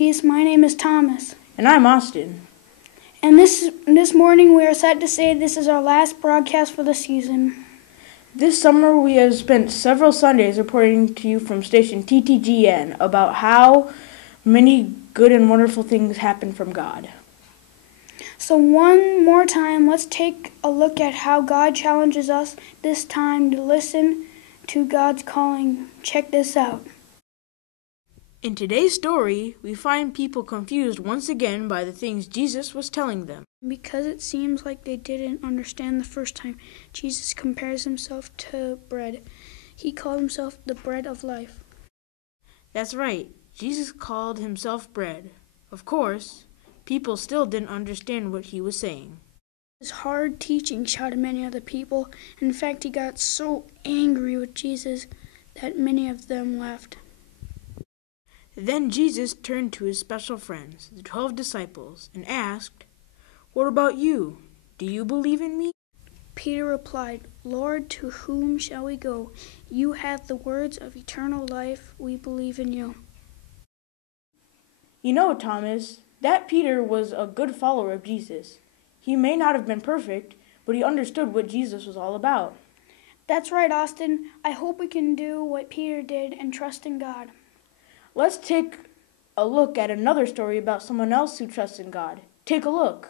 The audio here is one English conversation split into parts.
Peace. My name is Thomas. And I'm Austin. And this morning we are sad to say this is our last broadcast for the season. This summer we have spent several Sundays reporting to you from station TTGN about how many good and wonderful things happen from God. So one more time, let's take a look at how God challenges us this time to listen to God's calling. Check this out. In today's story, we find people confused once again by the things Jesus was telling them. Because it seems like they didn't understand the first time, Jesus compares himself to bread. He called himself the bread of life. That's right. Jesus called himself bread. Of course, people still didn't understand what he was saying. His hard teaching shouted many other people. In fact, he got so angry with Jesus that many of them left. Then Jesus turned to his special friends, the 12 disciples, and asked, "What about you? Do you believe in me?" Peter replied, "Lord, to whom shall we go? You have the words of eternal life. We believe in you." You know, Thomas, that Peter was a good follower of Jesus. He may not have been perfect, but he understood what Jesus was all about. That's right, Austin. I hope we can do what Peter did and trust in God. Let's take a look at another story about someone else who trusts in God. Take a look.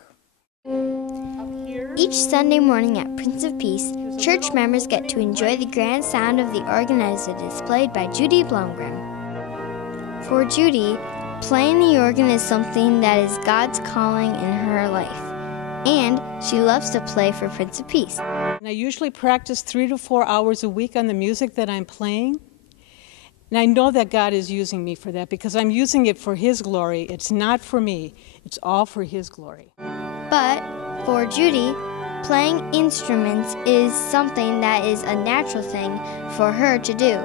Each Sunday morning at Prince of Peace, church members get to enjoy the grand sound of the organ as it is played by Judy Blomgren. For Judy, playing the organ is something that is God's calling in her life, and she loves to play for Prince of Peace. And I usually practice 3 to 4 hours a week on the music that I'm playing. And I know that God is using me for that because I'm using it for His glory. It's not for me. It's all for His glory. But for Judy, playing instruments is something that is a natural thing for her to do.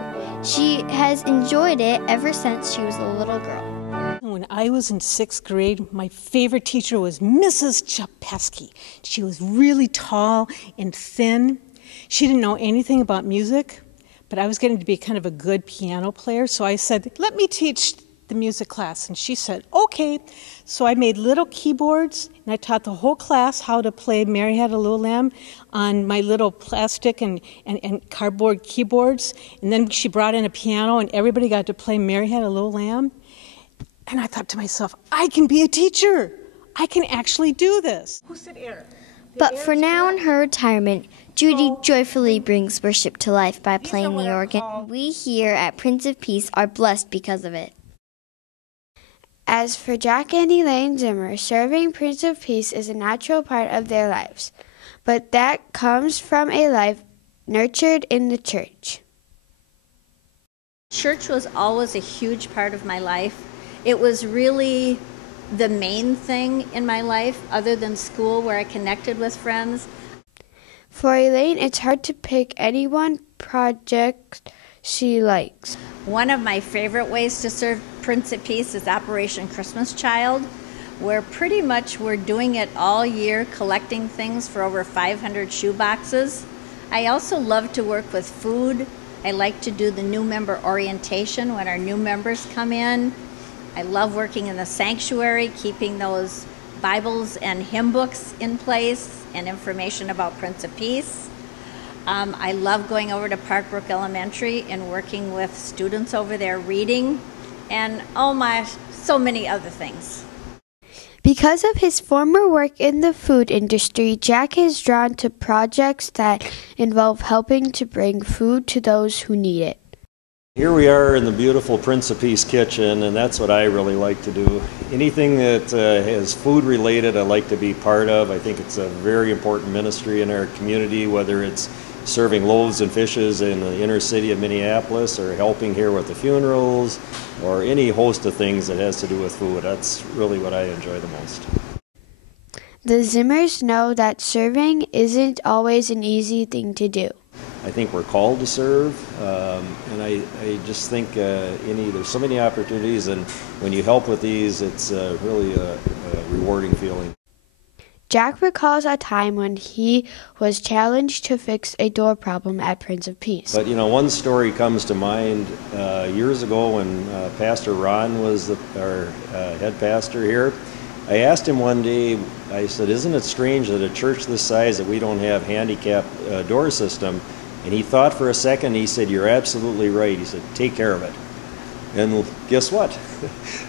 She has enjoyed it ever since she was a little girl. When I was in 6th grade, my favorite teacher was Mrs. Chapesky. She was really tall and thin. She didn't know anything about music, but I was getting to be kind of a good piano player, so I said, "Let me teach the music class." And she said, "Okay." So I made little keyboards, and I taught the whole class how to play Mary Had a Little Lamb on my little plastic and cardboard keyboards. And then she brought in a piano, and everybody got to play Mary Had a Little Lamb. And I thought to myself, I can be a teacher. I can actually do this. Who said air? But for now, in her retirement, Judy joyfully brings worship to life by playing the organ. We here at Prince of Peace are blessed because of it. As for Jack and Elaine Zimmer, serving Prince of Peace is a natural part of their lives, but that comes from a life nurtured in the church. Church was always a huge part of my life. It was really the main thing in my life, other than school, where I connected with friends. For Elaine, it's hard to pick any one project she likes. One of my favorite ways to serve Prince of Peace is Operation Christmas Child, where pretty much we're doing it all year, collecting things for over 500 shoe boxes. I also love to work with food. I like to do the new member orientation when our new members come in. I love working in the sanctuary, keeping those Bibles and hymn books in place and information about Prince of Peace. I love going over to Parkbrook Elementary and working with students over there reading, and so many other things. Because of his former work in the food industry, Jack is drawn to projects that involve helping to bring food to those who need it. Here we are in the beautiful Prince of Peace kitchen, and that's what I really like to do. Anything that is food related, I like to be part of. I think it's a very important ministry in our community, whether it's serving loaves and fishes in the inner city of Minneapolis or helping here with the funerals or any host of things that has to do with food. That's really what I enjoy the most. The Zimmers know that serving isn't always an easy thing to do. I think we're called to serve, and I just think there's so many opportunities, and when you help with these, it's really a rewarding feeling. Jack recalls a time when he was challenged to fix a door problem at Prince of Peace. But one story comes to mind years ago when Pastor Ron was our head pastor here. I asked him one day, I said, isn't it strange that a church this size that we don't have handicap door system? And he thought for a second, he said, you're absolutely right. He said, take care of it. And guess what?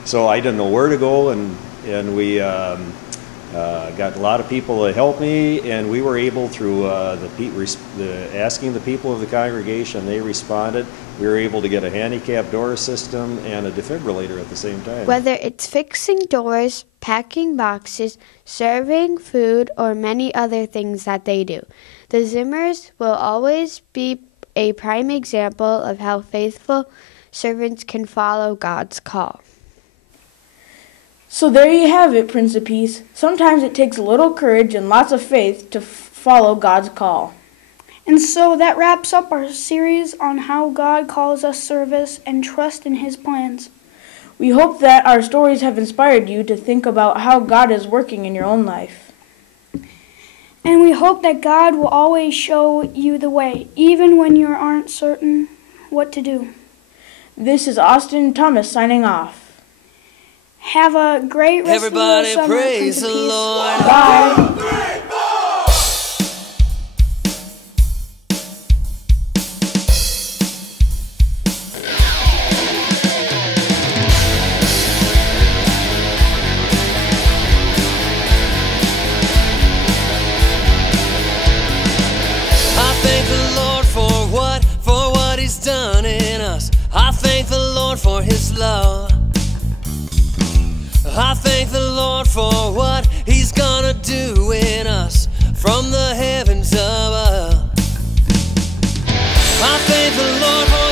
So I didn't know where to go, and we got a lot of people to help me, and we were able, through asking the people of the congregation, they responded. We were able to get a handicap door system and a defibrillator at the same time. Whether it's fixing doors, packing boxes, serving food, or many other things that they do, the Zimmers will always be a prime example of how faithful servants can follow God's call. So there you have it, Prince of Peace. Sometimes it takes a little courage and lots of faith to follow God's call. And so that wraps up our series on how God calls us service and trust in His plans. We hope that our stories have inspired you to think about how God is working in your own life. And we hope that God will always show you the way, even when you aren't certain what to do. This is Austin Thomas signing off. Have a great rest of the summer, praise Prince of the Peace. Lord. Bye. I thank the Lord for what He's done in us. I thank the Lord for His love. I thank the Lord for what He's gonna do in us from the heavens above. I thank the Lord for